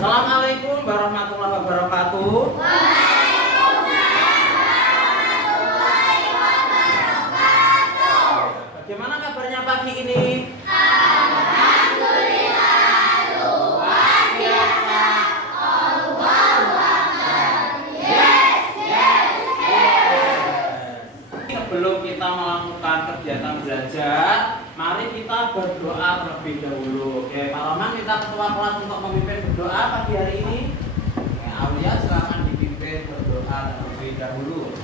Assalamualaikum warahmatullahi wabarakatuh. Waalaikumsalam warahmatullahi wabarakatuh. Bagaimana kabarnya pagi ini? Alhamdulillah, luar biasa. Allahu Akbar. Yes, yes, yes. Sebelum kita melakukan kegiatan belajar, mari kita berdoa terlebih dahulu. Oke, Pak Roman, kita ketua kelas untuk memimpin berdoa pagi hari ini. Oke, Aulia silakan dipimpin berdoa terlebih dahulu.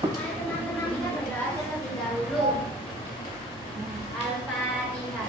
Teman-teman, kita berdoa terlebih dahulu. Al-Fatihah.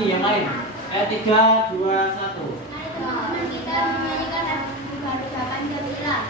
Yang lain. 3, 2, 1. Mari teman-teman, kita menyanyikan lagu Garuda Pancasila.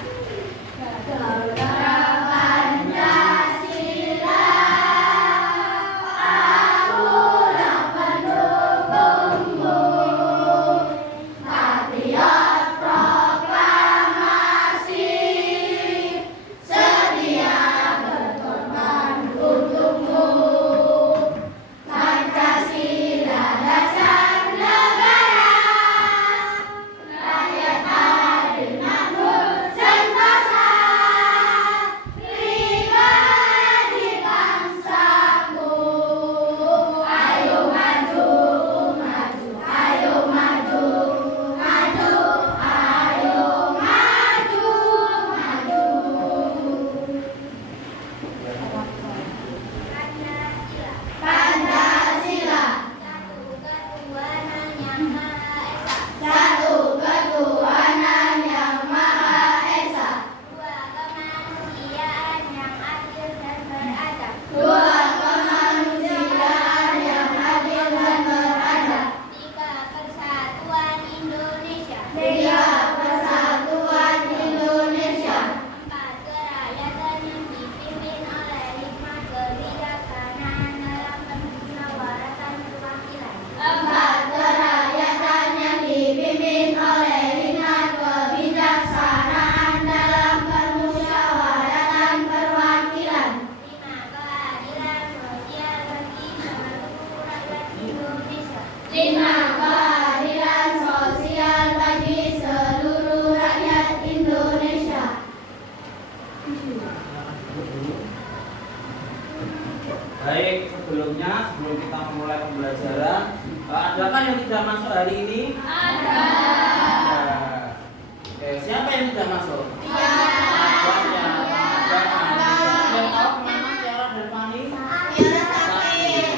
Baik, sebelum kita memulai pembelajaran, adakah yang tidak masuk hari ini? Ada. Oke, siapa yang tidak masuk? Iya. Ada yang tahu kemana Tiara dan Fani? Tiara sakit.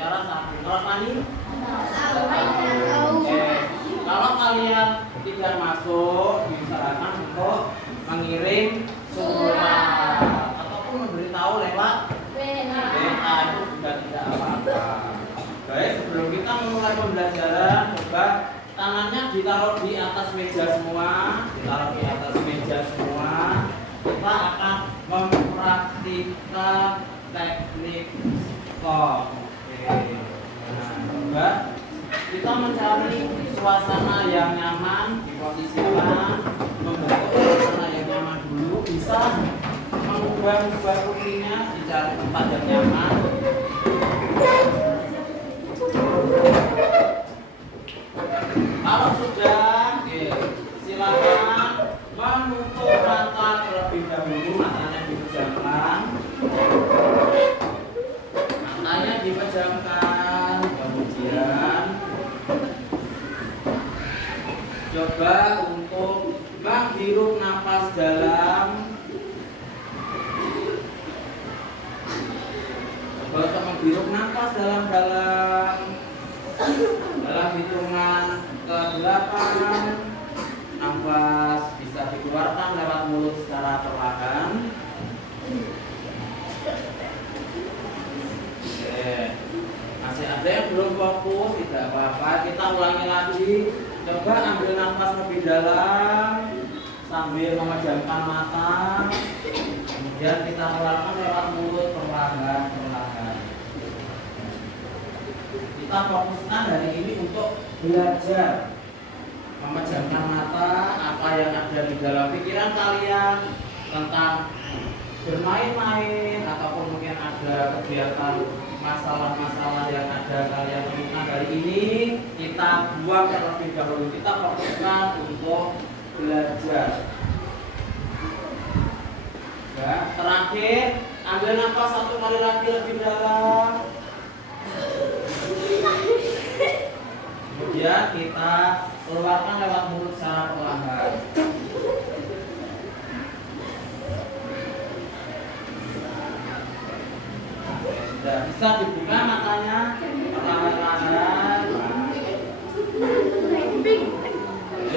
Tiara sakit. Kalau Fani? Tahu. Oke, kalau kalian tidak masuk, diusahakan untuk mengirim surat ataupun memberitahu lewat WA, itu juga tidak apa-apa. Baik, sebelum kita memulai pembelajaran, coba tangannya ditaruh di atas meja semua, ditaruh di atas meja semua. Kita akan mempraktikkan teknik stop. Oke. Nah, coba kita mencari suasana yang nyaman, diposisikan, membentuk suasana yang nyaman dulu. Bisa mengubah kursinya, dicari tempat yang nyaman. Kalau sudah, silakan menutup mata terlebih dahulu, matanya dipejamkan. Matanya dipejamkan, kemudian coba untuk menghirup nafas dalam. Coba untuk menghirup nafas dalam-dalam dalam hitungan ke-8. Nafas bisa dikeluarkan lewat mulut secara perlahan. Oke. Masih ada yang belum fokus, tidak apa-apa. Kita ulangi lagi. Coba ambil nafas lebih dalam sambil memejamkan mata. Kemudian kita keluarkan lewat mulut perlahan-perlahan. Kita fokuskan hari ini untuk belajar memejamkan mata, apa yang ada di dalam pikiran kalian tentang bermain-main ataupun mungkin ada kegiatan masalah-masalah yang ada kalian temukan hari ini, kita buang terlebih dahulu. Kita fokuskan untuk belajar. Ya, terakhir ambil nafas 1 kali lagi lebih dalam. Kemudian kita keluarkan lewat mulut secara perlahan. Sudah bisa dibuka matanya perlahan-lahan.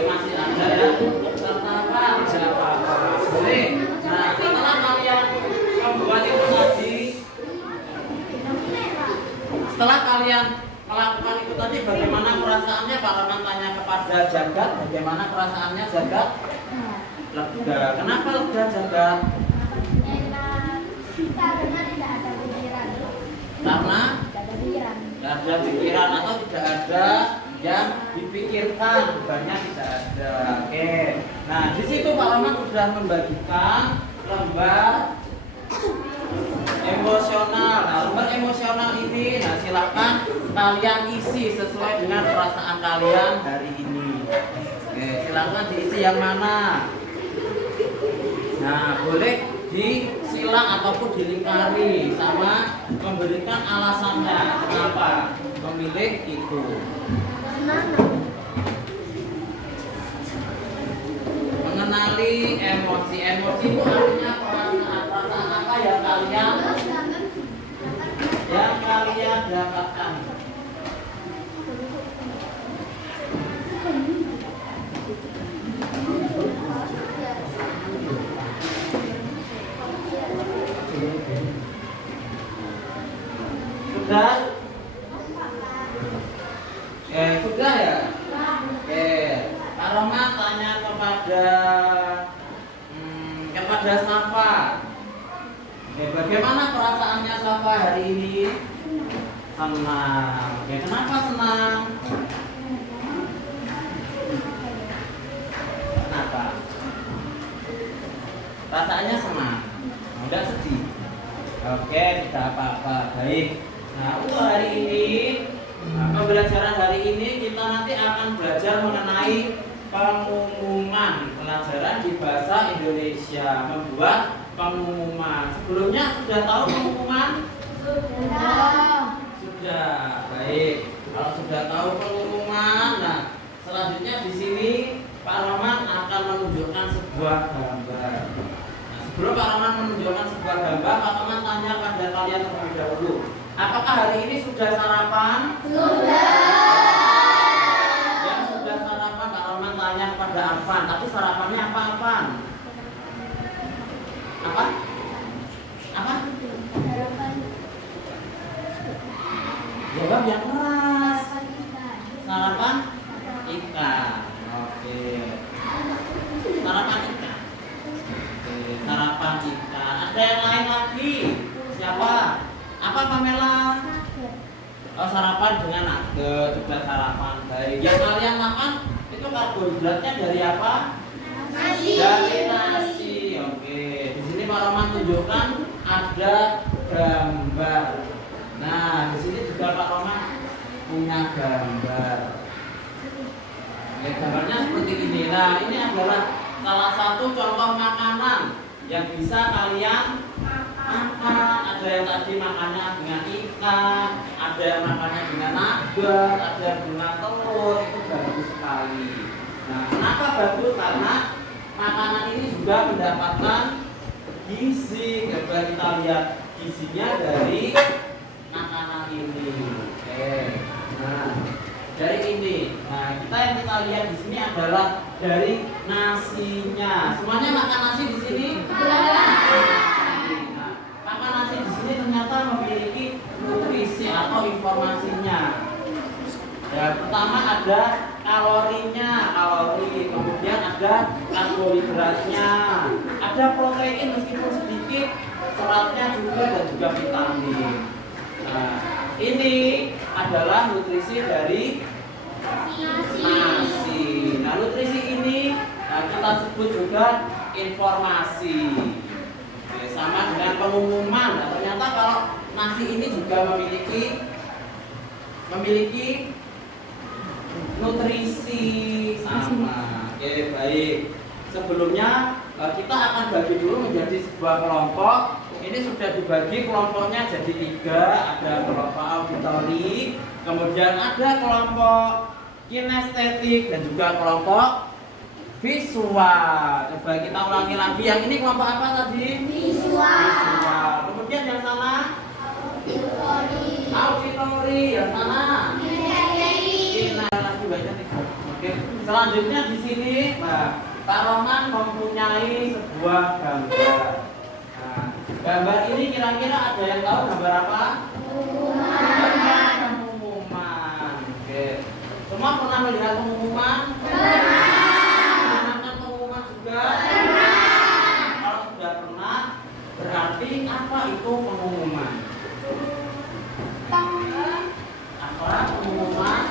Masih ada ya? Tertawa tidak apa-apa. Boleh. Nah, setelah kalian membuat itu tadi, setelah kalian melakukan itu tadi, bagaimana perasaannya? Pak Rahman tanya kepada Jagat, bagaimana perasaannya Jagat? Lega. Kenapa lega Jagat? Karena tidak ada pikiran. Karena Tidak ada pikiran. tidak ada pikiran atau tidak ada yang dipikirkan, bebannya tidak ada. Oke. Nah, di situ Pak Rahman sudah membagikan lembar emosional. Nah, lembar emosional ini, nah silakan kalian isi sesuai dengan perasaan kalian hari ini. Oke, silakan diisi yang mana. Nah, boleh disilang ataupun dilingkari sama memberikan alasannya kenapa memilih itu. Mengenali emosi. Emosi itu artinya perasaan apa yang kalian dapatkan. Sudah? Sudah ya? Oke. Pak Roma tanya kepada Safa. Bagaimana perasaannya Safa hari ini? Senang. Kenapa senang? Kenapa? Perasaannya senang. Tidak sedih. Oke, tidak apa-apa. Baik. Nah, untuk hari ini, pembelajaran hari ini kita nanti akan belajar mengenai pengumuman pelajaran di bahasa Indonesia, membuat pengumuman. Sebelumnya sudah tahu pengumuman? sebuah gambar. Nah, sebelum Pak Roman menunjukkan sebuah gambar, Pak Roman tanya pada kalian terlebih dahulu. Apakah hari ini sudah sarapan? Yang sudah sarapan, Pak Roman tanya kepada Afan. Tapi sarapannya apa, Afan? Apa? Jawab yang keras. Sarapan ikan. Oke. Sarapan ikan. Oke. Sarapan ikan. Ada yang lain lagi? Siapa? Apa Pamela? Oh, sarapan dengan nugget. Juga sarapan. Baik. Yang kalian makan itu karbohidratnya dari apa? Nasi. Dari nasi. Oke. Di sini Pak Roman tunjukkan ada gambar. Nah, di sini juga Pak Roman punya gambar. Oke, gambarnya seperti ini. Nah, ini adalah salah satu contoh makanan yang bisa kalian makan. Ada yang tadi makannya dengan ikan, ada yang makannya dengan nugget, ada yang dengan telur. Itu bagus sekali. Nah, kenapa bagus? Karena makanan ini juga mendapatkan gizi. Coba kita lihat gizinya dari makanan ini. Oke. Nah, dari ini. Nah, yang kita lihat di sini adalah dari nasinya. Semuanya makan nasi di sini? Nah, makan nasi di sini ternyata memiliki nutrisi atau informasinya. Ya, pertama ada kalorinya, kemudian ada karbohidratnya, ada protein meskipun sedikit, seratnya juga dan juga vitamin. Nah, ini adalah nutrisi dari nasi. Nah, nutrisi ini kita sebut juga informasi. Oke, sama dengan pengumuman. Nah, ternyata kalau nasi ini juga memiliki nutrisi sama. Oke, baik. Sebelumnya kita akan bagi dulu menjadi sebuah kelompok. Ini sudah dibagi kelompoknya jadi 3. Ada kelompok auditori, kemudian ada kelompok kinestetik dan juga kelompok visual. Coba kita ulangi lagi. Yang ini kelompok apa tadi? Visual. Kemudian yang sana? Auditori. Yang sana? Lagi banyak. Oke. Selanjutnya di sini, Pak Roman mempunyai sebuah gambar. Gambar ini kira-kira ada yang tahu gambar apa? Pengumuman. Oke. Semua pernah melihat pengumuman? Pernah pengumuman juga? Kalau sudah pernah, berarti apa itu pengumuman? Apa pengumuman?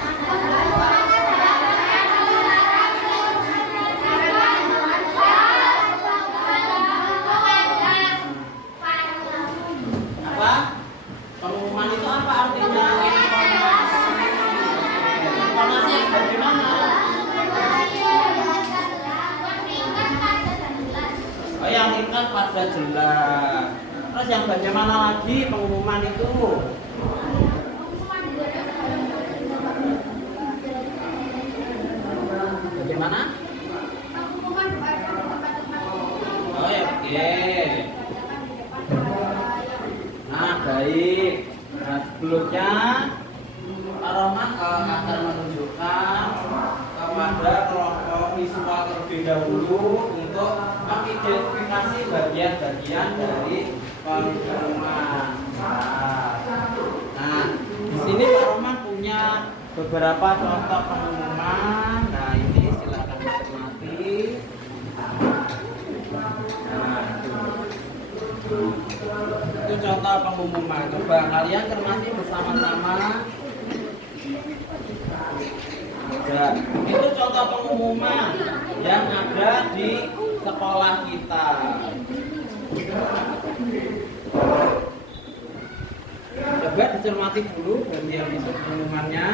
Pengumuman itu apa artinya? Informasi yang bagaimana? Oh, yang ringkas pada jelas. Terus yang bagaimana lagi pengumuman itu? Bagaimana? Oh, oke. Nah, baik. Nah, sebelumnya Pak Roman akan menunjukkan kepada kelompok visual terlebih dahulu untuk mengidentifikasi bagian-bagian dari pengumuman. Nah, di sini Pak Roman punya beberapa contoh pengumuman. Nah, ini silakan dicermati. Itu contoh pengumuman. Coba kalian cermati bersama-sama. Ya, itu contoh pengumuman yang ada di sekolah kita. Coba dicermati dulu bagian itu pengumumannya.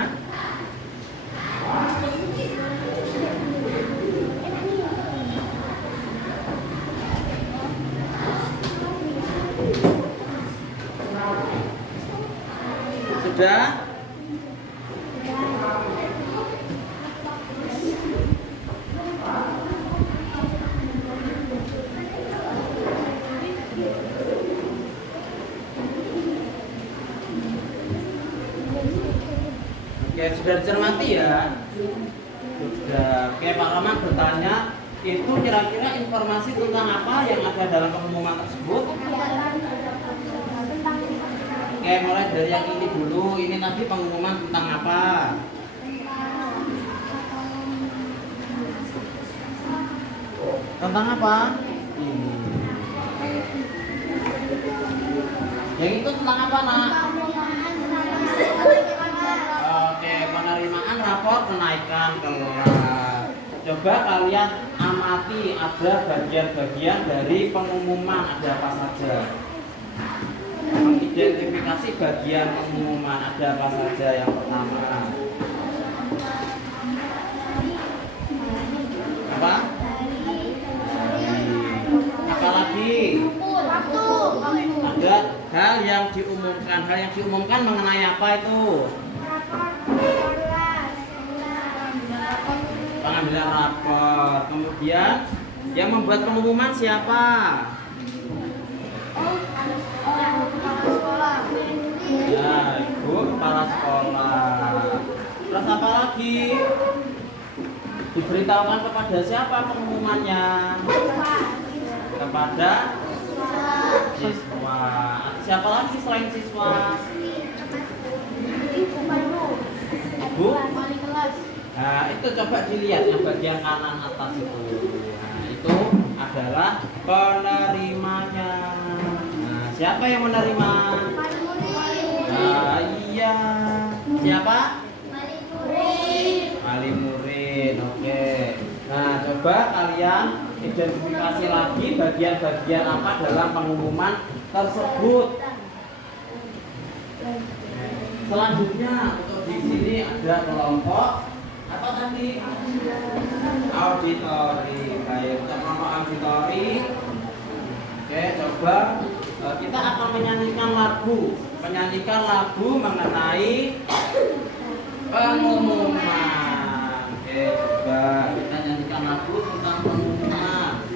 Sudah? Oke, sudah dicermati ya? Sudah. Oke, Pak Rahman bertanya, itu kira-kira informasi tentang apa yang ada dalam pengumuman tersebut? Oke, mulai dari yang ini dulu. Ini tadi pengumuman tentang apa? Tentang apa? Ini. Yang itu tentang apa, Nak? Oke, penerimaan rapor kenaikan kelas. Coba kalian amati ada bagian-bagian dari pengumuman ada apa saja. Mengidentifikasi bagian pengumuman ada apa saja. Yang pertama apa? Apalagi ada hal yang diumumkan. Hal yang diumumkan mengenai apa itu? Pengambilan rapor. Kemudian yang membuat pengumuman siapa? Ya, Ibu Kepala Sekolah. Terus apa lagi? Diberitahukan kepada siapa pengumumannya? Kepada siswa. Siapa lagi selain siswa? Ibu? Nah, itu coba dilihat yang bagian kanan atas itu. Nah, itu adalah penerimanya. Nah, siapa yang menerima? Nah, iya. Siapa? Wali murid. Oke. Nah, coba kalian identifikasi lagi bagian-bagian apa dalam pengumuman tersebut. Selanjutnya untuk di sini ada kelompok apa tadi? Auditori. Baik, untuk kelompok auditori. Oke, coba kita akan menyanyikan lagu mengenai pengumuman. Oke, coba kita nyanyikan lagu tentang pengumuman.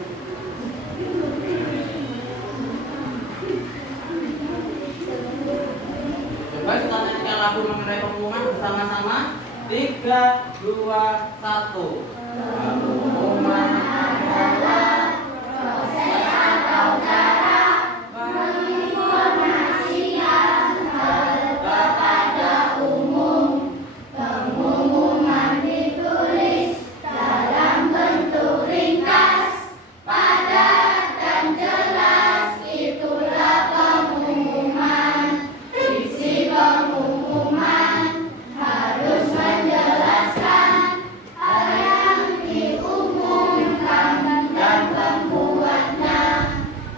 Coba kita nyanyikan lagu mengenai pengumuman bersama-sama. 3, 2, 1. Pengumuman adalah proses atau cara menginformasikan hal kepada umum. Pengumuman ditulis dalam bentuk ringkas, padat dan jelas. Itulah pengumuman. Isi pengumuman harus menjelaskan hal yang diumumkan dan pembuatnya,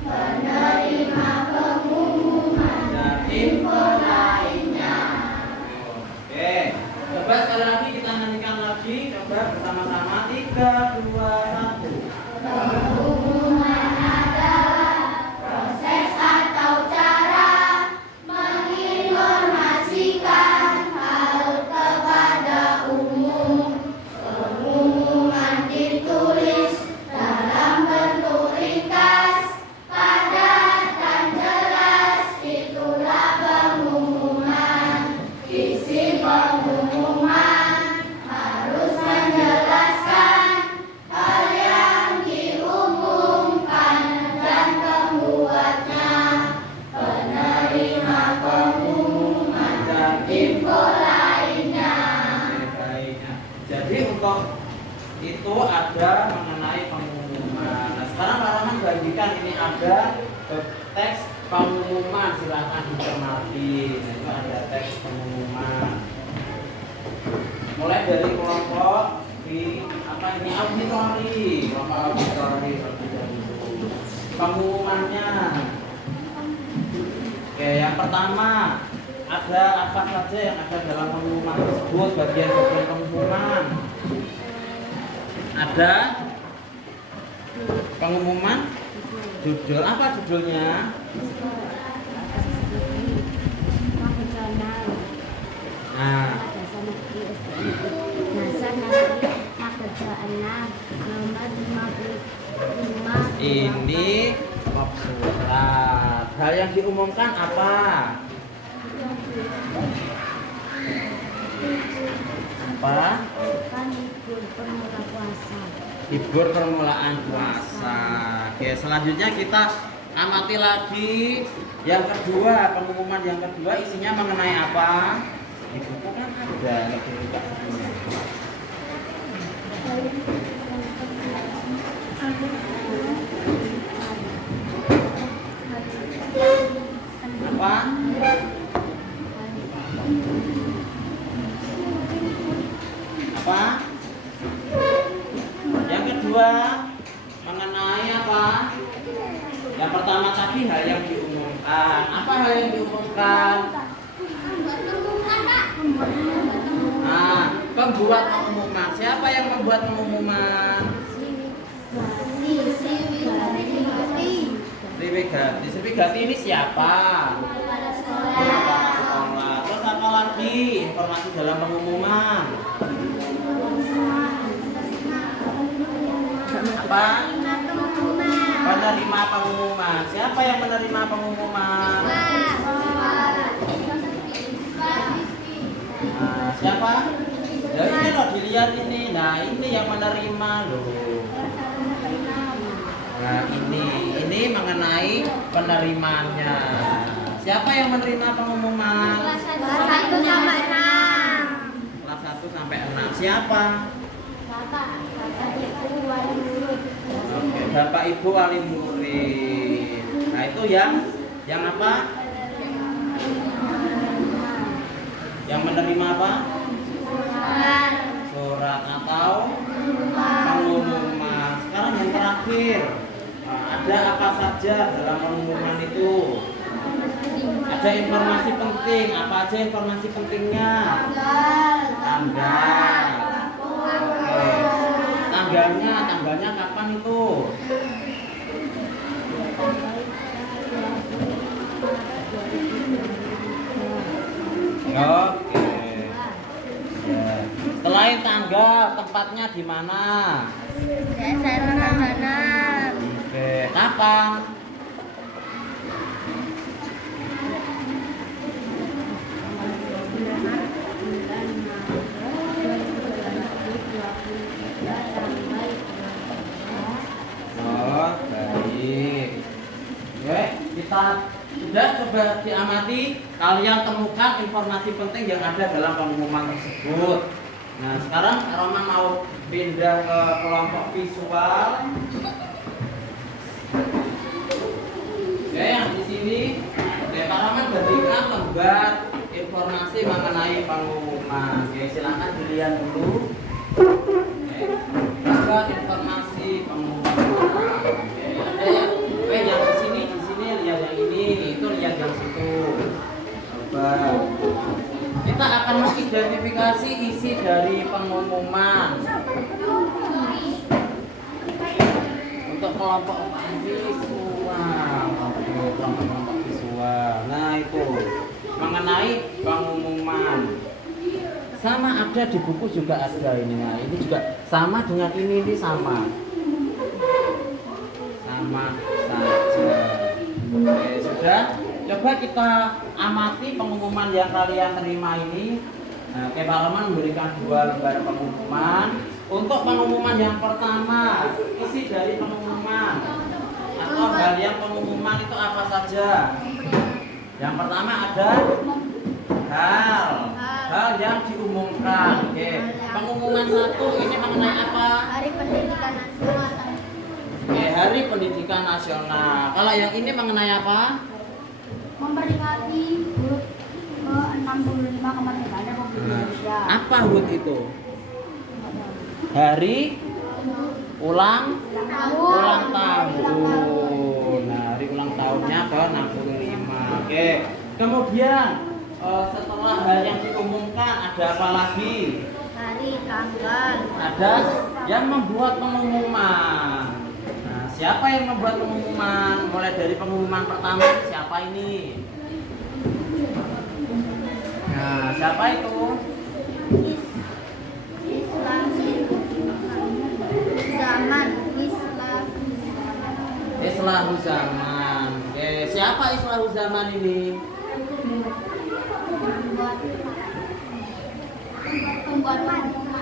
penerima pengumuman dan info lainnya. Oke, coba sekali lagi kita nyanyikan lagi. Coba bersama-sama 3, 2, 1. Pengumuman adalah proses atau cara menginformasikan hal kepada umum. Pengumuman ditulis dalam bentuk ringkas, padat dan jelas. Itulah pengumuman. Isi pengumuman harus menjelaskan hal yang diumumkan dan pembuatnya, penerima pengumuman dan info lainnya. Baik. Jadi untuk itu ada mengenai pengumuman. Nah, sekarang Pak Rahman bagikan ini ada teks pengumuman, silahkan dicermati. Nah, itu ada teks pengumuman. Mulai dari kelompok di apa ini auditori, kelompok auditori terlebih dahulu. Pengumumannya. Oke, yang pertama ada apa saja yang ada dalam pengumuman tersebut, bagian-bagian pengumuman. Ada pengumuman judul, apa judulnya? Nah, ini surat. Hal yang diumumkan apa? Libur permulaan puasa. Oke, selanjutnya kita amati lagi yang kedua, pengumuman yang kedua isinya mengenai apa? Di buku kan ada lebih buka bukunya. Apa? Apa? Yang kedua mengenai apa? Yang pertama tadi hal yang diumumkan. Apa hal yang diumumkan? Nah, pembuat pengumuman. Siapa yang membuat pengumuman? Sriwigati. Sriwigati ini siapa? Kepala sekolah. Terus apa lagi informasi dalam pengumuman? Apa? Penerima pengumuman. Siapa yang menerima pengumuman? Nah, siapa? Ya ini loh, dilihat ini. Nah, ini yang menerima loh. Nah, ini mengenai penerimanya. Siapa yang menerima pengumuman? Kelas 1 sampai 6. Kelas 1 sampai 6. Siapa? Oke, Bapak Ibu wali murid. Nah, itu yang apa? Yang menerima apa? Surat atau pengumuman. Sekarang yang terakhir. Nah, ada apa saja dalam pengumuman itu? Ada informasi penting. Apa aja informasi pentingnya? Tanggal. Oke. Tanggalnya kapan itu? Oke. Ya. Selain tanggal, tempatnya di mana? Oke, kapan? Oh, baik. Oke, kita sudah coba diamati, kalian temukan informasi penting yang ada dalam pengumuman tersebut. Nah, sekarang Roma mau pindah ke kelompok visual. Oke, yang di sini, oke, Pak Roman berikan lembar informasi mengenai pengumuman. Oke, silakan dilihat dulu. Oke, lembar informasi pengumuman. Oke, ada yang di sini lihat yang ini, itu lihat yang situ. Coba. Kita akan mengidentifikasi isi dari pengumuman untuk kelompok visual. Kelompok visual. Nah, itu mengenai pengumuman. Sama ada di buku juga ada ini. Nah, ini juga sama dengan ini sama. Sama saja. Oke, sudah. Coba kita amati pengumuman yang kalian terima ini. Nah, Pak Roman memberikan 2 lembar pengumuman. Untuk pengumuman yang pertama, isi dari pengumuman atau hal yang pengumuman itu apa saja? Yang pertama ada hal yang diumumkan. Oke. Pengumuman 1 ini mengenai apa? Hari Pendidikan Nasional. Oke, Hari Pendidikan Nasional. Kalau yang ini mengenai apa? Memperingati HUT ke-65 kemerdekaan Republik Indonesia. Apa HUT itu? Hari ulang tahun. Nah, hari ulang tahunnya ke-65. Oke. Kemudian setelah hal yang diumumkan ada apa lagi? Hari tanggal. Ada yang membuat pengumuman. Nah, siapa yang membuat pengumuman? Mulai dari pengumuman pertama, siapa ini? Nah, siapa itu? Islahuzaman. Oke, siapa Islahuzaman ini?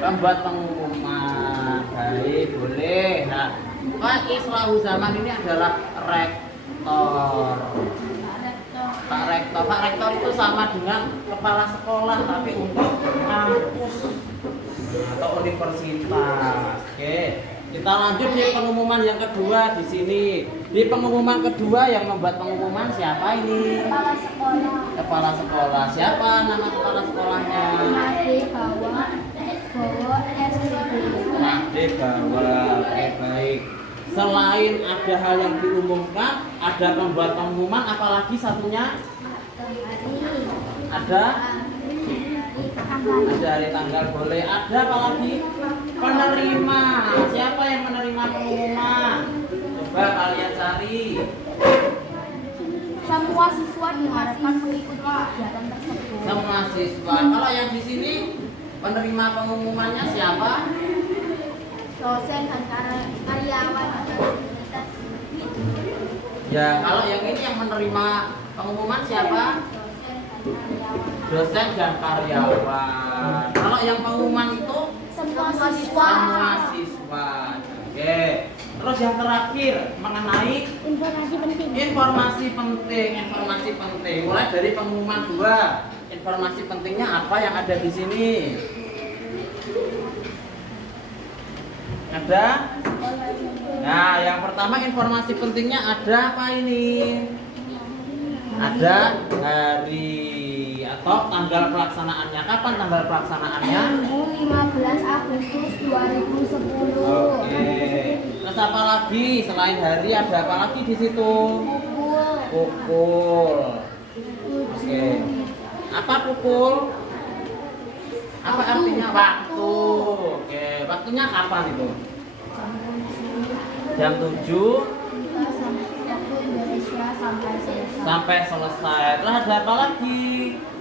Pembuat pengumuman. Baik, boleh. Nah, Pak Islahu Zaman ini adalah rektor. Pak Rektor. Pak Rektor itu sama dengan kepala sekolah, tapi untuk kampus atau universitas. Oke, kita lanjut di pengumuman yang kedua di sini. Di pengumuman kedua yang membuat pengumuman siapa ini? Kepala sekolah. Kepala sekolah. Siapa nama kepala sekolahnya? Nade bawa SDB. Nade bawa. Oke, baik. Selain ada hal yang diumumkan, ada pembuat pengumuman, apalagi satunya? Ada? Ada hari tanggal, boleh. Ada apa lagi? Penerima. Siapa yang menerima pengumuman? Coba kalian cari. Semua siswa diharapkan mengikuti kegiatan tersebut. Semua siswa. Kalau yang di sini penerima pengumumannya siapa? Dosen dan karyawan universitas. Ya, kalau yang ini yang menerima pengumuman siapa? Dosen dan karyawan. Kalau yang pengumuman itu Semua siswa. semua siswa. Oke. Terus yang terakhir mengenai Informasi penting. informasi penting. Informasi penting. Mulai dari pengumuman 2. Informasi pentingnya apa yang ada di sini? Ada? Nah, yang pertama informasi pentingnya ada apa ini? Ada hari atau tanggal pelaksanaannya. Kapan tanggal pelaksanaannya? Minggu 15 Agustus 2010. Oke. Terus apa lagi? Selain hari ada apa lagi di situ? Pukul. Oke. Apa pukul? Apa artinya waktu? Oke, waktunya kapan itu? Jam 7 Waktu Indonesia sampai selesai. sampai selesai. Terus ada apa lagi?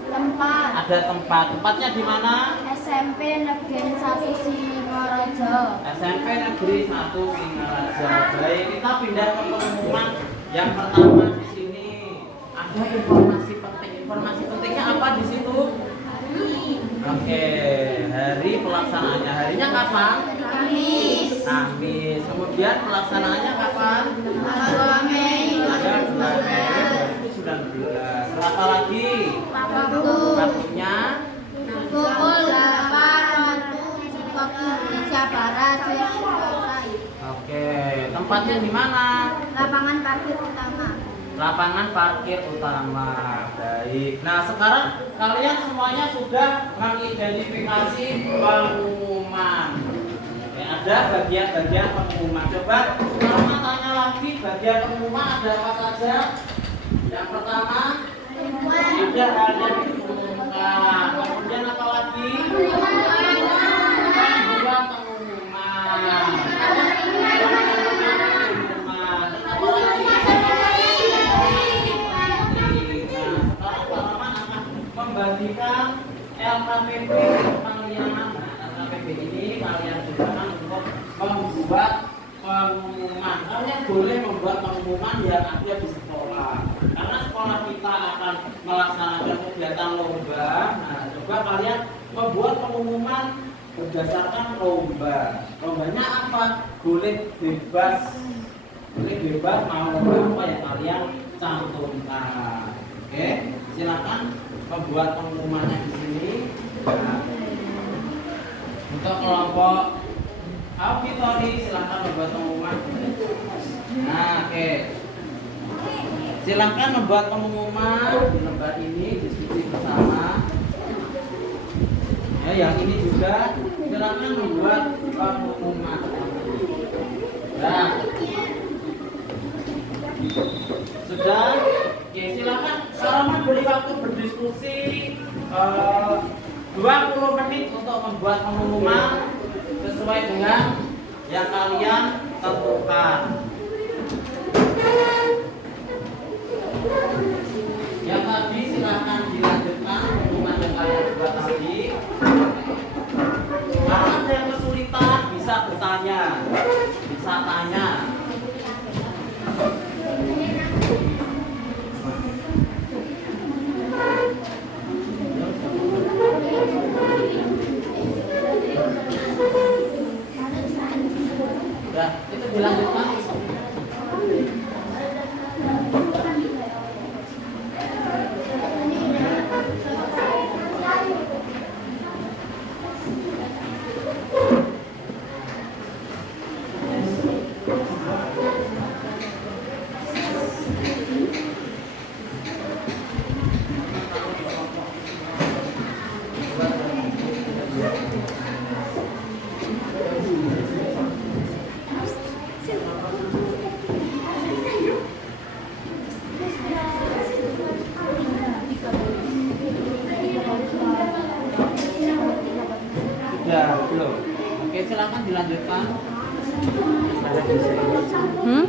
Tempat Ada tempat. Tempatnya di mana? SMP Negeri 1 Singaraja. SMP Negeri 1 Singaraja. Baik, kita pindah ke pengumuman yang pertama di sini. Ada informasi penting. Informasi pentingnya apa di situ? Oke, hari pelaksanaannya. Harinya kapan? Kamis. Kamis. Kemudian pelaksanaannya kapan? Tanggal 2 Mei. Tanggal 2 Mei 2019. Berapa lagi? Waktu Waktunya pukul 8 waktu Indonesia Barat selesai. oke. Tempatnya di mana? Lapangan parkir utama. Lapangan parkir utama. Baik. Nah, sekarang kalian semuanya sudah mengidentifikasi pengumuman. Oke, ada bagian-bagian pengumuman. Coba Mama tanya lagi, bagian pengumuman ada apa saja? Yang pertama, ada hal yang diumumkan. Kemudian apa lagi? Pembuat pengumuman. Membagikan LKPP kalian. LKPP ini kalian gunakan untuk membuat pengumuman. Kalian boleh membuat pengumuman yang ada di sekolah. Karena sekolah kita akan melaksanakan kegiatan lomba. Nah, coba kalian membuat pengumuman berdasarkan lomba. Lombanya apa? Boleh bebas. Boleh bebas mau lomba apa yang kalian cantumkan. Oke, silakan membuat pengumumannya di sini. Nah, untuk kelompok auditori silakan membuat pengumuman. Nah, oke. Silakan membuat pengumuman di lembar ini, diskusi bersama. Ya, yang ini juga silakan membuat pengumuman. Nah, sudah. Oke, silakan Salaman beri waktu berdiskusi 20 menit untuk membuat pengumuman sesuai dengan yang kalian tentukan. Yang tadi silakan dilanjutkan pengumuman yang kalian buat tadi. Kalau ada yang kesulitan bisa bertanya, bisa tanya. belum? Oke, silakan dilanjutkan. Hmm?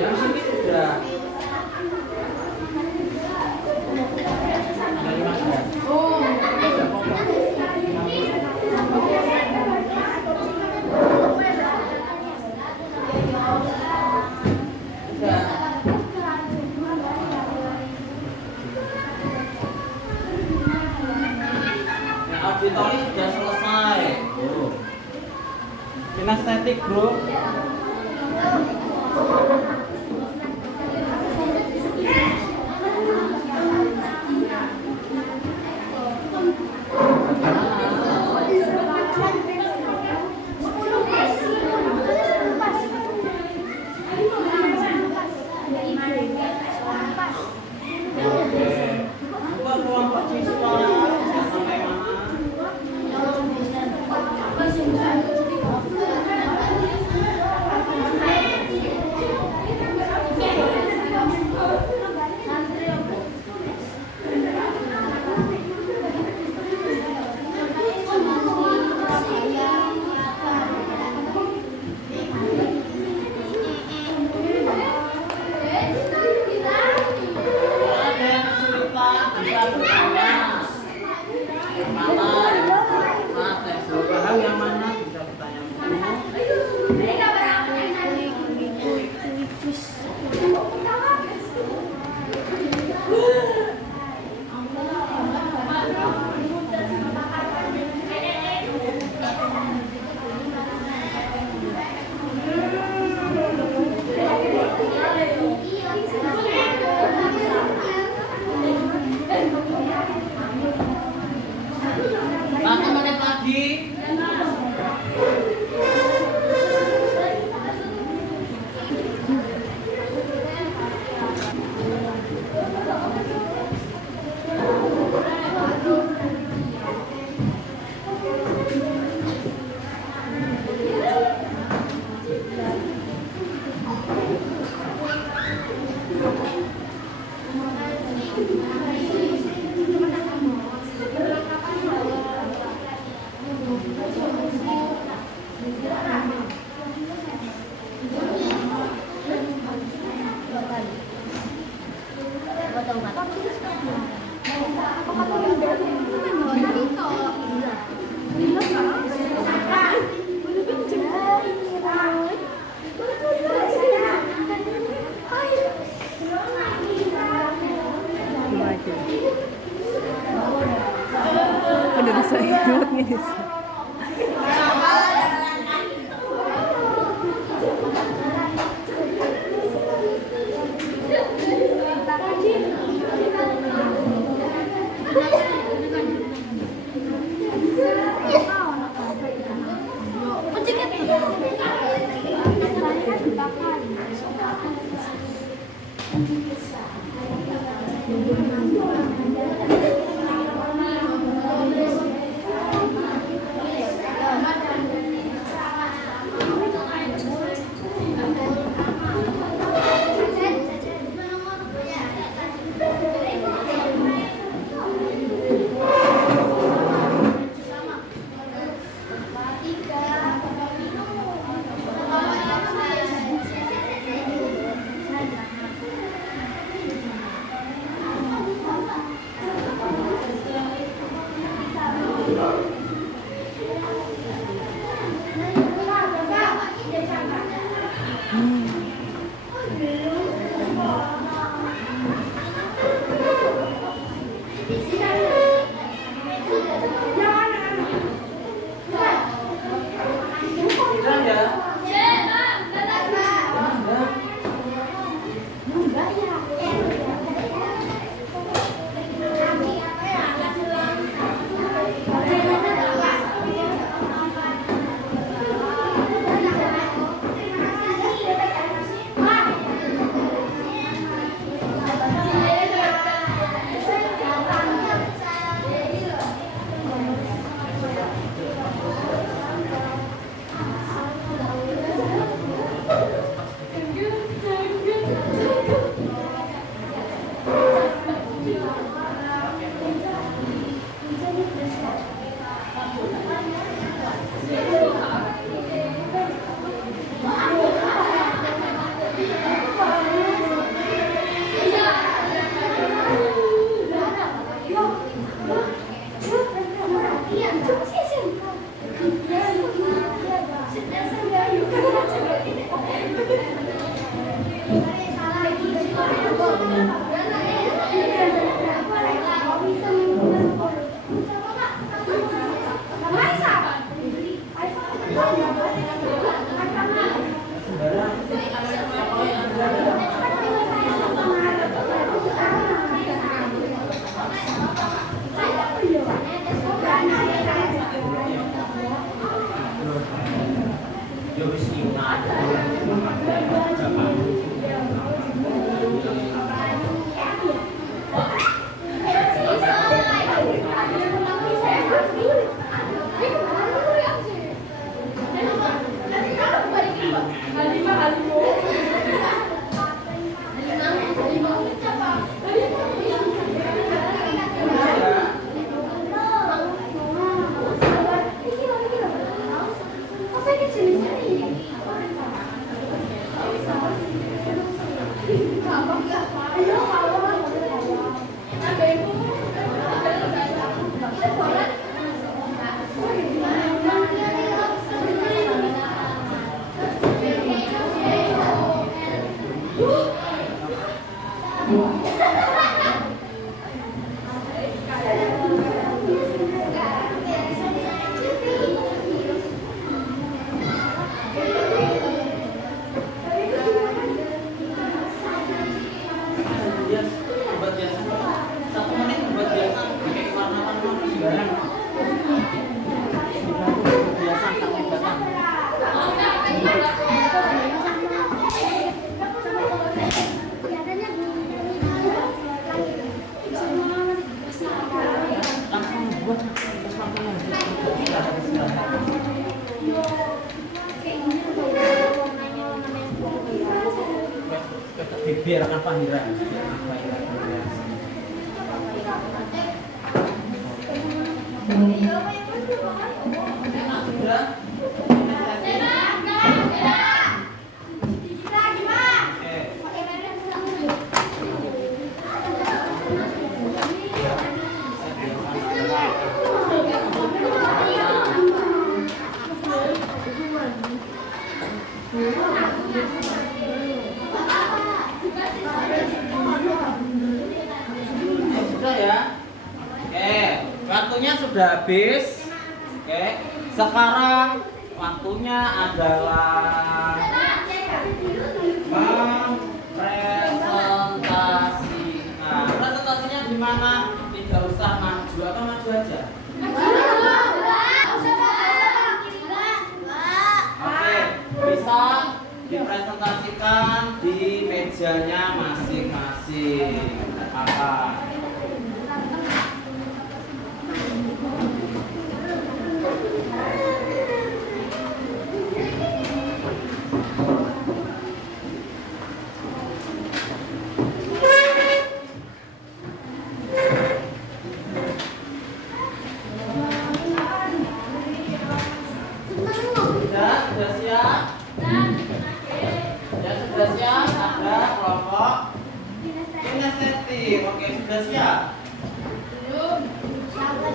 Yang sini sudah dari Mas. Yang auditori sudah selesai. Kinestetik, bro. Bukan kelompok siswa sampai mana? Ada yang kesulitan bisa bertanya. Yang mana? Mas, yang belum paham yang mana bisa bertanya. Satu menit lagi. Udah bisa ikut guys. Udah ya? Biarkan Fahira. Sudah ya. Oke, waktunya sudah habis. Oke, sekarang waktunya adalah mempresentasikan. Presentasinya di mana? Tidak usah maju atau maju aja. Oke, bisa dipresentasikan di mejanya masing-masing. Apa? Sudah siap? Ya sudah siap. Ada kelompok kinestetik. Oke, sudah siap? Belum. Siapa?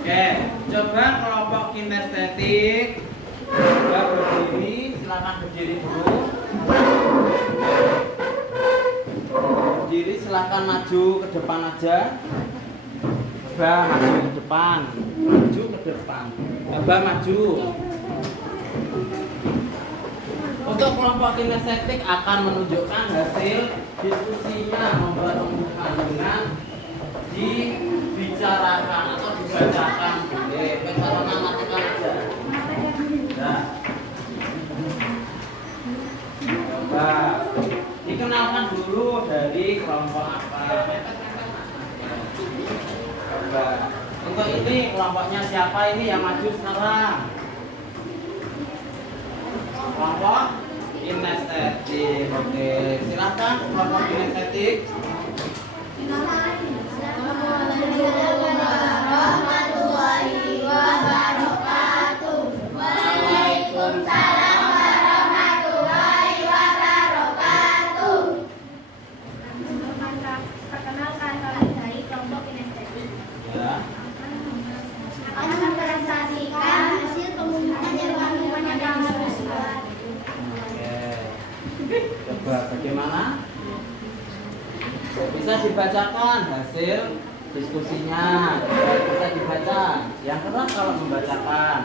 Oke, coba kelompok kinestetik. Coba berdiri, silakan berdiri dulu. Berdiri, silakan maju ke depan aja. Coba maju ke depan, maju ke depan. Coba maju. Untuk kelompok kinestetik akan menunjukkan hasil diskusinya, membuat dengan dibicarakan atau dibacakan. Oke, kalau matikan aja. Nah. Coba dikenalkan dulu dari kelompok apa. Coba untuk ini kelompoknya siapa ini yang maju sekarang? Kelompok kinestetik. Oke, silakan kelompok kinestetik. Warahmatullahi wabarakatuh. Waalaikumsalam warahmatullahi wabarakatuh. Perkenalkan kami dari kelompok kinestetik. Ya. Akan mempresentasikan hasil pengumuman yang kami menyampaikan. Oke. Coba bagaimana? Bisa dibacakan hasil diskusinya. Bisa dibaca. Yang keras kalau membacakan.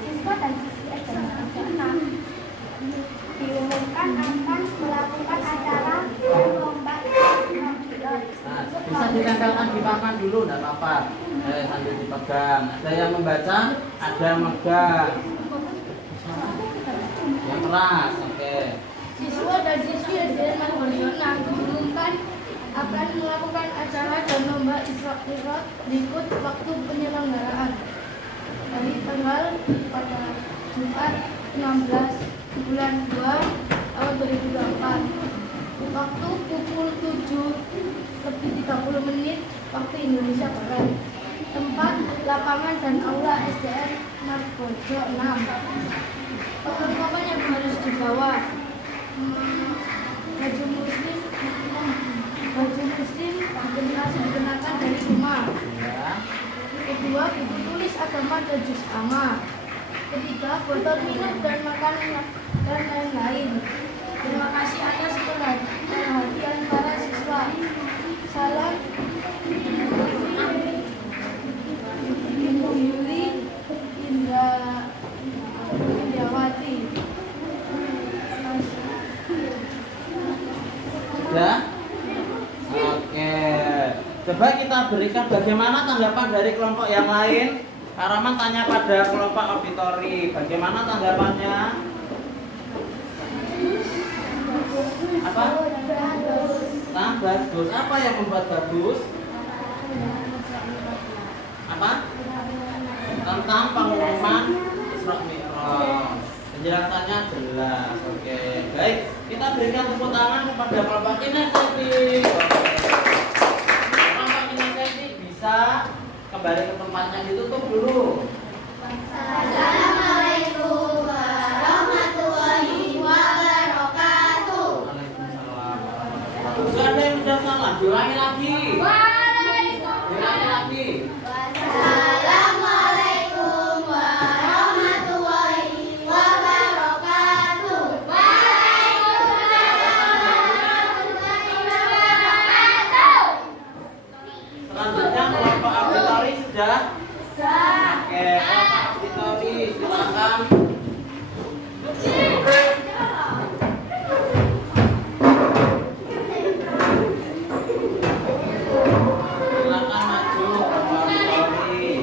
Siswa dan siswi SMP 6 diumumkan akan melakukan acara lomba pilot. Nah, bisa ditempelkan di papan dulu, tidak apa-apa. Sambil dipegang. Ada yang membaca, ada yang megang. Yang keras, oke. Siswa dan siswi SMA 6 diumumkan akan melakukan acara dan lomba Isra Mi'raj berikut waktu penyelenggaraan dari tanggal pada Jumat 16 bulan 2 tahun 2024 waktu pukul 7:30 waktu Indonesia Barat. Tempat lapangan dan aula SDN Margojo 6. Perlengkapan yang harus dibawa baju muslim masih dikenakan dari rumah. Ya. Kedua, buku tulis agama dan juz amma. Ketiga, botol minum dan makanan dan lain-lain. Terima kasih atas perhatian para siswa. Salam Ibu Yuli Indrawati. Sudah? Oke. Coba kita berikan bagaimana tanggapan dari kelompok yang lain. Karaman tanya pada kelompok auditori, bagaimana tanggapannya? Apa? Nah, bagus. Apa yang membuat bagus? Apa? Tentang pengumuman Isra Mi'raj. Penjelasannya jelas. Oke, baik. Kita berikan tepuk tangan kepada kelompok kinestetik. Kelompok kinestetik bisa kembali ke tempatnya, ditutup dulu. Assalamualaikum warahmatullahi wabarakatuh. Waalaikumsalam warahmatullahi wabarakatuh. Sudah ada yang sudah salah, diulangi lagi. Diulangi lagi. Assalamualaikum warahmatullahi wabarakatuh. Selanjutnya kelompok auditori sudah. Oke, kelompok auditori silakan. Silakan maju kelompok auditori.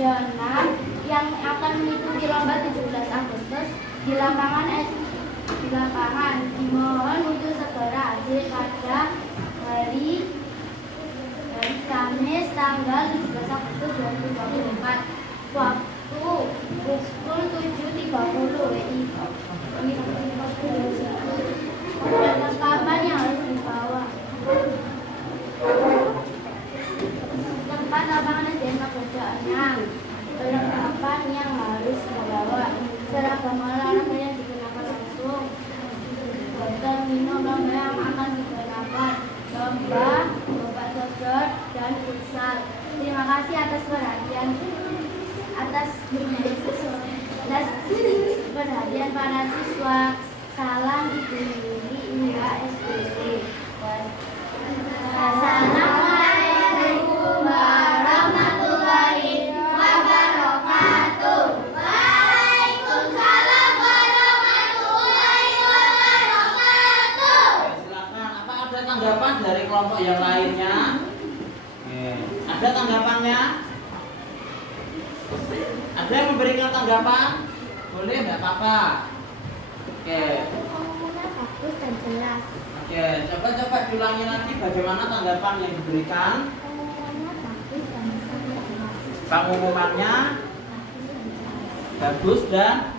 Zona yang akan mengikuti lomba 17 Agustus di lapangan dimohon untuk segera hadir pada hari Kamis tanggal 17 Agustus 2024 waktu pukul 7.30 WIB. Perlengkapan yang harus dibawa: tempat lapangan SDN Mageja 6. Perlengkapan yang harus dibawa: seragam olahraga yang digunakan langsung, botol minum lomba yang akan digunakan, lomba soccer dan futsal. Terima kasih atas perhatian para siswa. Salam Ibu Yuli Indra SPP. Assalamualaikum warahmatullahi wabarakatuh. Waalaikumsalam warahmatullahi wabarakatuh. Silakan. Apa ada tanggapan dari kelompok yang lainnya? Ada tanggapannya? Ada yang memberikan tanggapan? Boleh, enggak apa-apa. Oke. Pengumumannya bagus dan jelas. Oke, coba diulangi lagi bagaimana tanggapan yang diberikan. Pengumumannya bagus dan sangat jelas. Pengumumannya bagus dan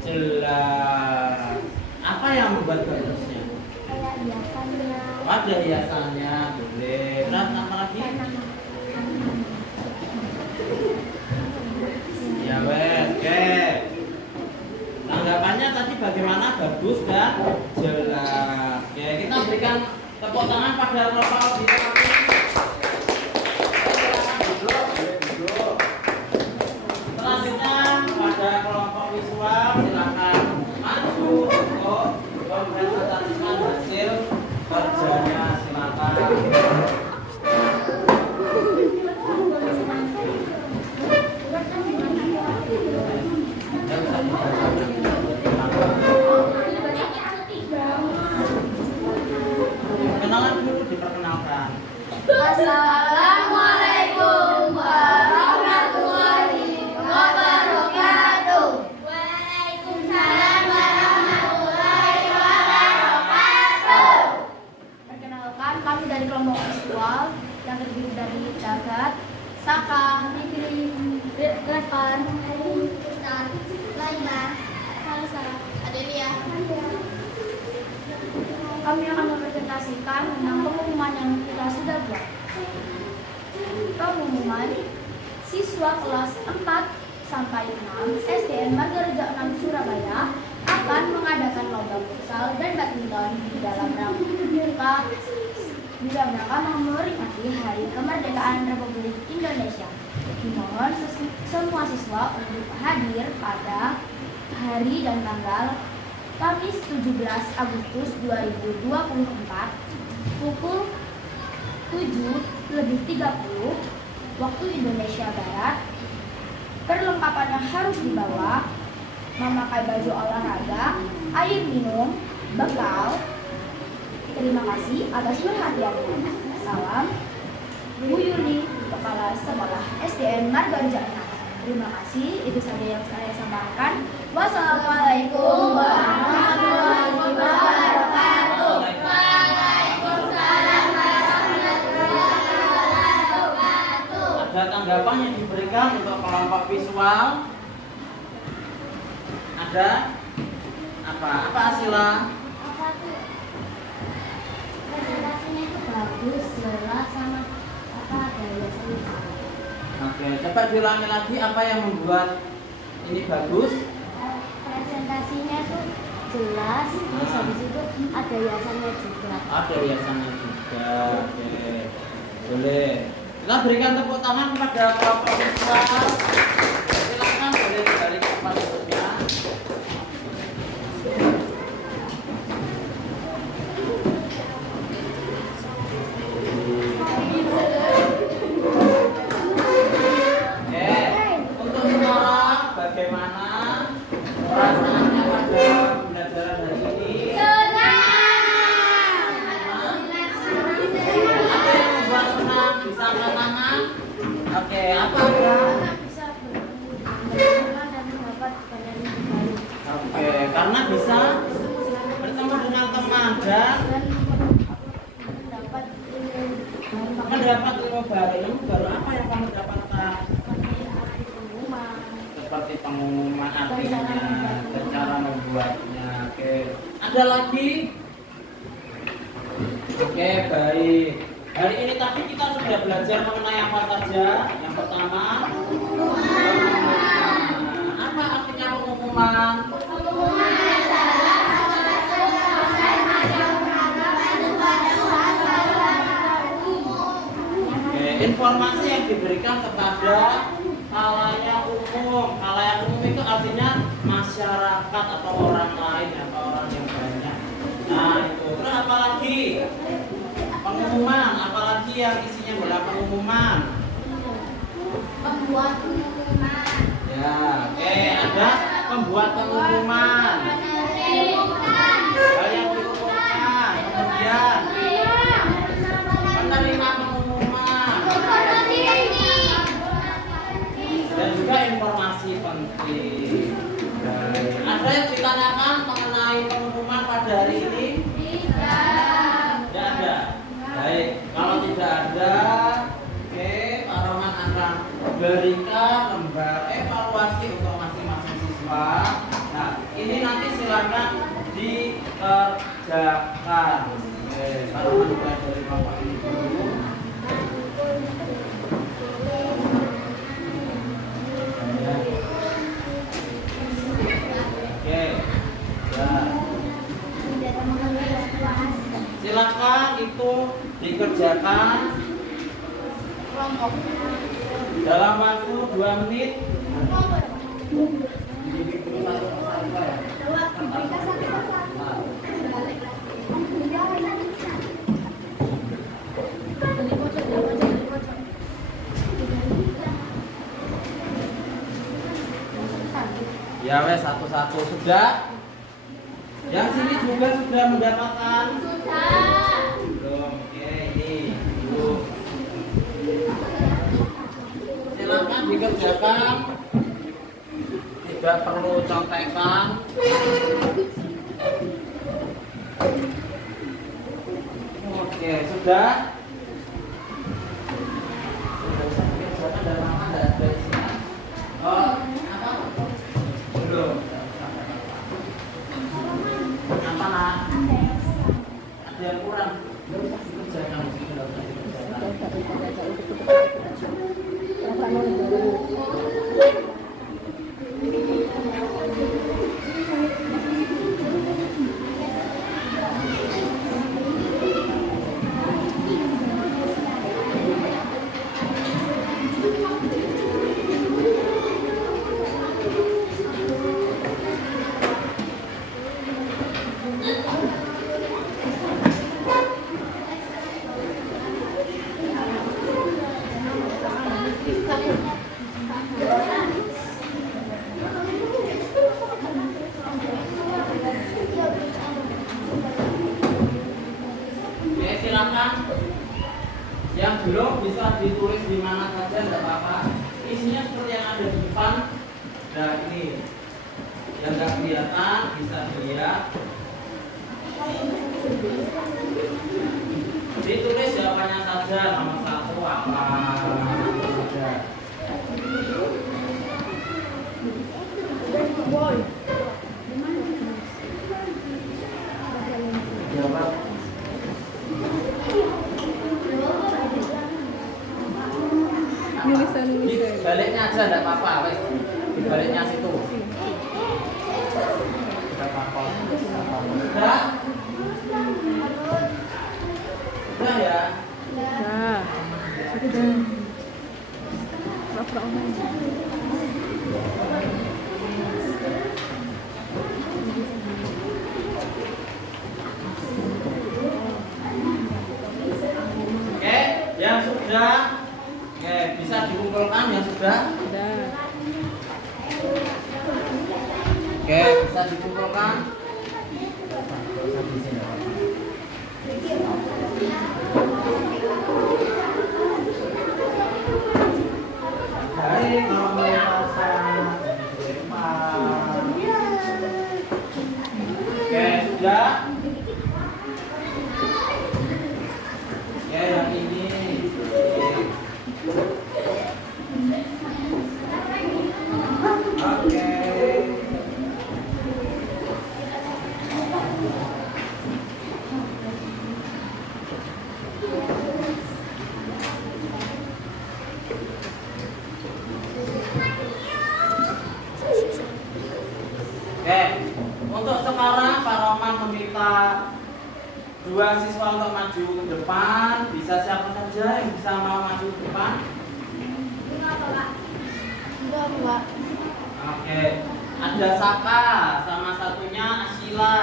jelas. Apa yang membuat bagusnya? Kayak hiasannya. Ada hiasannya, boleh. Terus apa lagi? Ya wes, oke. Tanggapannya tadi bagaimana bagus dan jelas. Oke, kita berikan tepuk tangan pada kelompok auditor. Duduk, boleh duduk. Selanjutnya pada kelompok visual silakan maju untuk mempresentasikan hasil kerjanya, silakan. Kenalan dulu, diperkenalkan. Assalamualaikum warahmatullahi wabarakatuh. Waalaikumsalam warahmatullahi wabarakatuh. Perkenalkan, kami dari kelompok visual yang terdiri dari Jagat, Saka, Fikri, Revan, Laila, Salsa, Adelia. Kami akan mempresentasikan tentang pengumuman yang kita sudah buat. Pengumuman siswa kelas 4 sampai 6 SDN Margareja 6 Surabaya akan mengadakan lomba futsal dan badminton di dalam rangka memperingati Hari Kemerdekaan Republik Indonesia. Dimohon semua siswa untuk hadir pada hari dan tanggal Kamis 17 Agustus 2024 pukul 7:30 waktu Indonesia Barat. Perlengkapan yang harus dibawa: memakai baju olahraga, air minum, bekal. Terima kasih atas perhatiannya. Salam Bu Yuli, Kepala Sekolah SDN Margareja 6. Terima kasih, itu saja yang saya sampaikan. Wassalamualaikum warahmatullahi wabarakatuh. Waalaikumsalam warahmatullahi wabarakatuh. Ada tanggapan yang diberikan untuk kelompok visual? Ada? Apa Asila? Apa tuh? Presentasinya itu bagus, jelas, sama ada hiasannya. Oke, coba diulangi lagi apa yang membuat ini bagus. Presentasinya tuh jelas, terus habis itu ada hiasannya juga. Ada hiasannya juga. Oke, boleh. Kita berikan tepuk tangan kepada kelompok visual. Silakan boleh balik ke tempat duduknya. Untuk sekarang bagaimana perasaannya pada pembelajaran hari ini? Apa yang membuat senang? Bisa angkat tangan? Oke, apa ada? karena bisa bertemu dengan teman dan mendapat ilmu baru. Ilmu baru apa yang kamu dapatkan? Seperti pengumuman artinya dan cara membuatnya. Oke, ada lagi? Oke, baik. Hari ini tadi kita sudah belajar mengenai apa saja. Yang pertama, apa artinya pengumuman? Oke, informasi yang diberikan kepada khalayak umum. Khalayak umum itu artinya masyarakat atau orang lain atau orang yang banyak. Nah, itu. Terus apa lagi? Pengumuman, apalagi yang isinya adalah pengumuman. Pembuat pengumuman. Ya, oke, ada pembuat pengumuman. Yang diumumkan, kemudian penerima pengumuman. Dan juga informasi penting. Baik. Ada yang ditanyakan mengenai pengumuman pada hari ini? Tidak ada. Baik, kalau tidak ada, oke, Pak Roman akan berikan lembar evaluasi untuk masing-masing siswa. Nah, ini nanti silakan dikerjakan. Oke, Pak Roman mulai dari Bapak ini dulu. Oke, ya. Silakan itu dikerjakan dalam waktu 2 menit. Ya wes, satu-satu sudah. Yang sini juga sudah mendapatkan. Belum. Oke, ini dulu. Silakan dikerjakan. Tidak perlu contekan. Oke, sudah. Oh, apa? Belum. Apa nak? Ada yang kurang. Dikerjakan. Yang belum bisa ditulis di mana saja, tidak apa-apa. Isinya seperti yang ada di depan. Nah, ini yang nggak kelihatan bisa dilihat. Ditulis jawabannya saja, nomor 1 apa saja. Jawab. Di baliknya aja, enggak apa-apa, wes. Di baliknya situ. Enggak apa-apa. Sudah? Sudah ya? Nah, sudah. Bapak Oke, yang sudah. Oke, bisa dikumpulkan yang sudah? Sudah. Oke, bisa dikumpulkan. Baik, kalau mau pasang, meminta dua siswa untuk maju ke depan. Bisa siapa saja yang bisa mau maju ke depan? Enggak, Pak. Oke, ada Saka sama satunya Asila.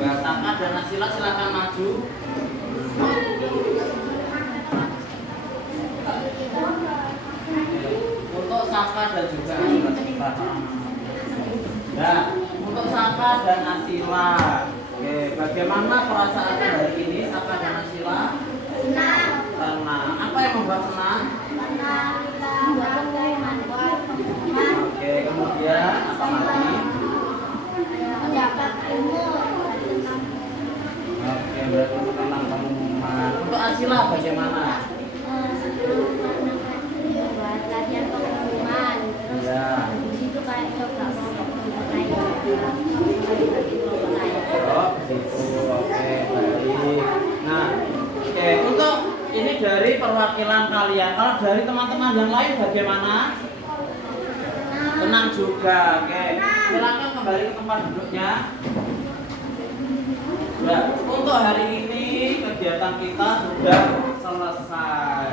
Mbak Saka dan Asila silakan maju. Untuk Saka dan juga Asila. Nah, untuk Saka dan Asila. Oke, bagaimana perasaan hari ini Saka dan Asila? Senang. Senang. Apa yang membuat senang? Karena kita buat Oke, kemudian apa lagi? mendapat ilmu tentang Oke, berarti tentang pengumuman. Untuk Asila bagaimana? buat latihan pengumuman. Terus Ya. di situ kayak coba kelompok lain. Oh, begitu. Oke, baik. Nah, oke, untuk ini dari perwakilan kalian. Kalau dari teman-teman yang lain bagaimana? Senang juga. Oke, silakan kembali ke tempat duduknya. Nah, untuk hari ini kegiatan kita sudah selesai.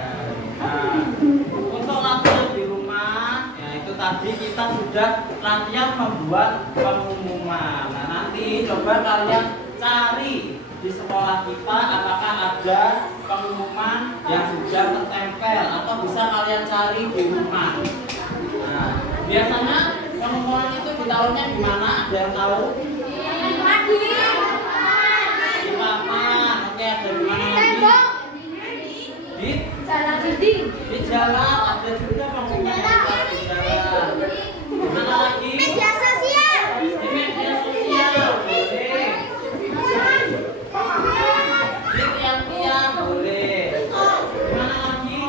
Nah, untuk latihan di rumah, ya itu tadi kita sudah latihan membuat pengumuman. Nah, nanti coba kalian cari di sekolah kita apakah ada pengumuman yang sudah tertempel atau bisa kalian cari di rumah. Nah, biasanya pengumuman itu ditaruhnya di mana? Ada yang tahu? Di papan. Oke, ada di mana lagi? Di jalan ada juga pengumuman yang ditaruh di jalan. Di mana lagi? Media sosial. Di media sosial boleh. Di tiang-tiang boleh. Di mana lagi?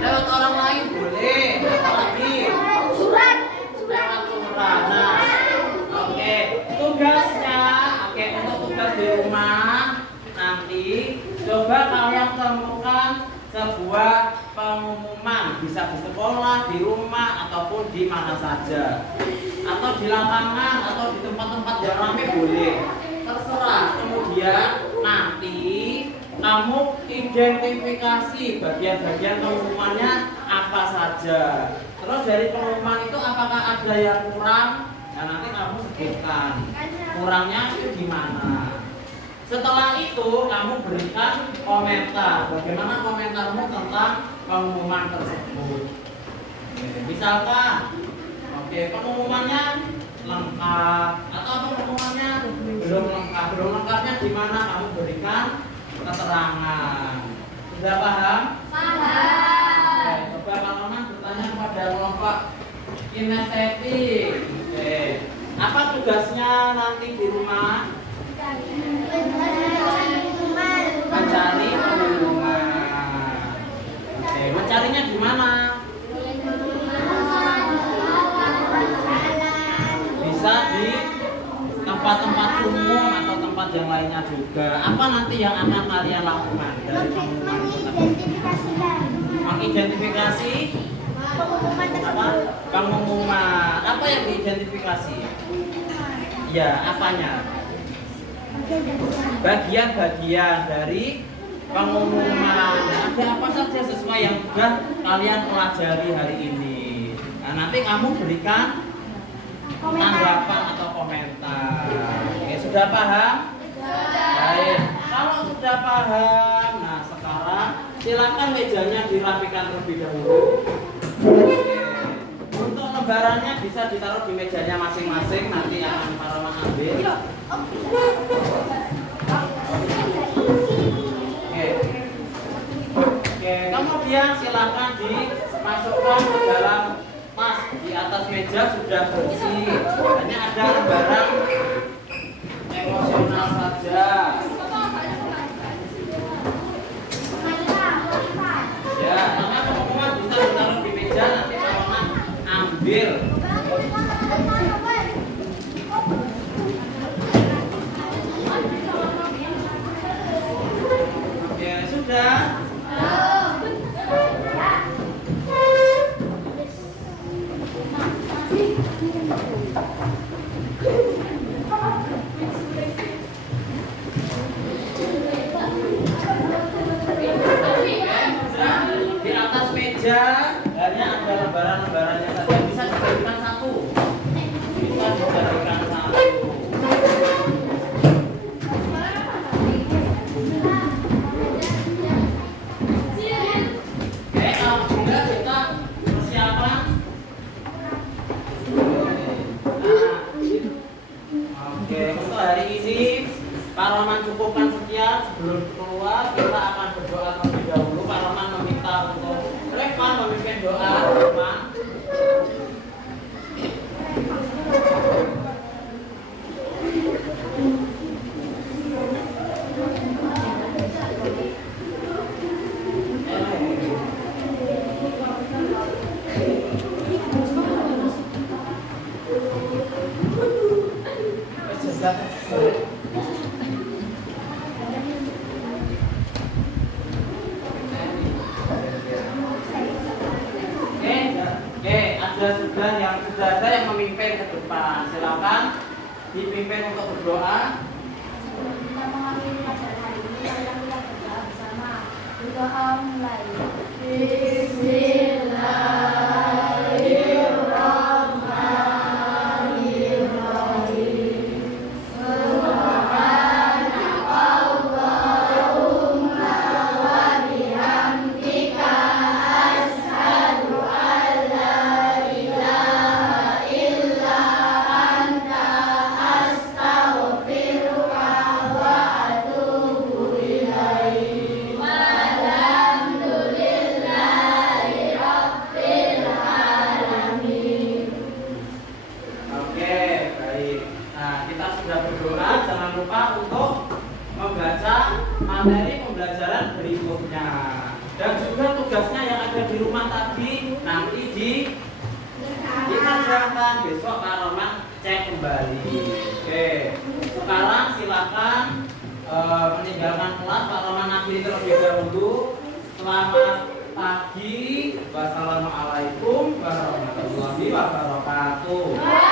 Lewat orang lain boleh. Apa lagi? Surat. Lewat surat. Nah, oke. Tugasnya, oke, untuk tugas di rumah nanti coba kalian temukan sebuah pengumuman, bisa di sekolah, di rumah, ataupun di mana saja, atau di lapangan, atau di tempat-tempat yang ramai boleh, terserah. Kemudian nanti kamu identifikasi bagian-bagian pengumumannya apa saja. Terus dari pengumuman itu apakah ada yang kurang? Nah, nanti kamu sebutkan kurangnya itu di mana. Setelah itu kamu berikan komentar. Bagaimana komentarmu tentang pengumuman tersebut? Oke, misalkan, oke, pengumumannya lengkap atau pengumumannya belum lengkap. Belum lengkapnya di mana kamu berikan keterangan. Sudah paham? Oke, coba Pak bertanya kepada kelompok kinestetik. Oke, apa tugasnya nanti di rumah? Mencari pengumuman. Oke, mencarinya di mana? Bisa di tempat-tempat umum atau tempat yang lainnya juga. Apa nanti yang akan kalian lakukan dari pengumuman itu? Mengidentifikasi apa? Pengumuman. Apa yang diidentifikasi? Ya, apanya? Bagian-bagian dari pengumuman. Ada apa saja sesuai yang sudah kalian pelajari hari ini. Nah, nanti kamu berikan tanggapan atau komentar. Oke, sudah paham? Baik. Kalau sudah paham, nah sekarang silakan mejanya dirapikan terlebih dahulu. Oke. Untuk lembarannya bisa ditaruh di mejanya masing-masing. Nanti akan para ambil. Oke, kemudian silakan dimasukkan ke dalam tas. Di atas meja sudah bersih. Hanya ada lembaran emosional saja. Ya, karena pengumuman bisa ditaruh di meja, nanti Pak ambil. Oke, sudah. cukupkan sekian. Sebelum keluar kita akan berdoa terlebih dahulu. Pak Roman meminta untuk Revan memimpin doa. Roman. Sudah ada yang memimpin ke depan. Silakan dipimpin untuk berdoa. Sebelum kita mengakhiri pelajaran hari ini, mari kita berdoa bersama. Berdoa mulai. Materi pembelajaran berikutnya dan juga tugasnya yang ada di rumah tadi nanti dikerjakan besok Pak Roman cek kembali. Oke, sekarang silakan meninggalkan kelas. Pak Roman akhiri terlebih dahulu. Selamat pagi. Wassalamualaikum warahmatullahi wabarakatuh.